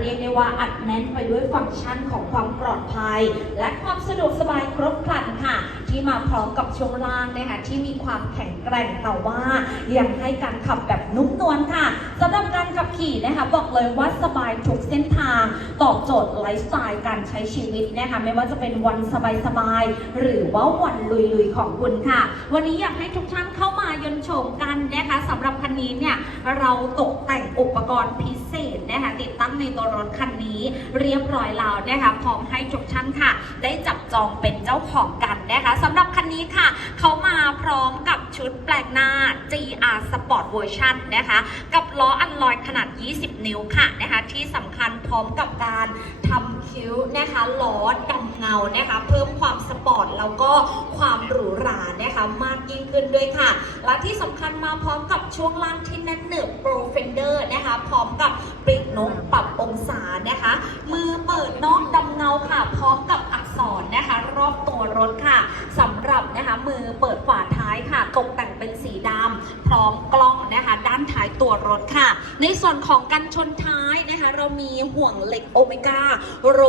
เรียกได้ว่าอัดแน่นไปด้วยฟังก์ชันของความปลอดภัย และความสะดวกสบายครบครันค่ะ ที่มาพร้อมกับช่วงล่างนะคะที่มีความแข็งแกร่งแต่ว่ายังให้การขับแบบนุ่มนวลค่ะสำหรับการขับขี่นะคะบอกเลยว่าสบายทุกเส้นทาง ตอบโจทย์ไลฟ์สไตล์การใช้ชีวิตนะคะไม่ว่าจะเป็นวันสบายๆหรือว่าวันลุยๆของคุณค่ะ วันนี้อยากให้ทุกท่านเข้ามายนต์ชมกันนะคะสำหรับคันนี้เนี่ยเราตกแต่งอุปกรณ์พิเศษ นะคะติดตั้งในตัวรถคันนี้เรียบร้อยแล้วนะคะพร้อมให้ทุกท่านค่ะ ได้จับจองเป็นเจ้าของกันนะคะสำหรับคันนี้ค่ะ เขามาพร้อมกับชุดแปลกหน้า GR Sport Version นะคะกับล้ออันลอยขนาด 20 นิ้วค่ะนะคะที่สำคัญพร้อมกับการทำคิ้วนะคะล้อดำเงานะคะ เพิ่มความสปอร์ตแล้วก็ความหรูหรานะคะมากยิ่งขึ้นด้วยค่ะ และที่สำคัญมาพร้อมกับช่วงล่างที่แน่นหนึบโปรเฟนเดอร์นะคะพร้อมกับ นกปรับองศานะคะ มือเปิดนอกดำเงาค่ะ พร้อมกับอักษรนะคะ รอบตัวรถค่ะสำหรับนะคะมือเปิดฝาท้ายค่ะ ตกแต่งเป็นสีดำพร้อมกล้องนะคะ ด้านท้ายตัวรถค่ะ ในส่วนของกันชนท้ายนะคะ เรามีห่วงเหล็กโอเมก้าโร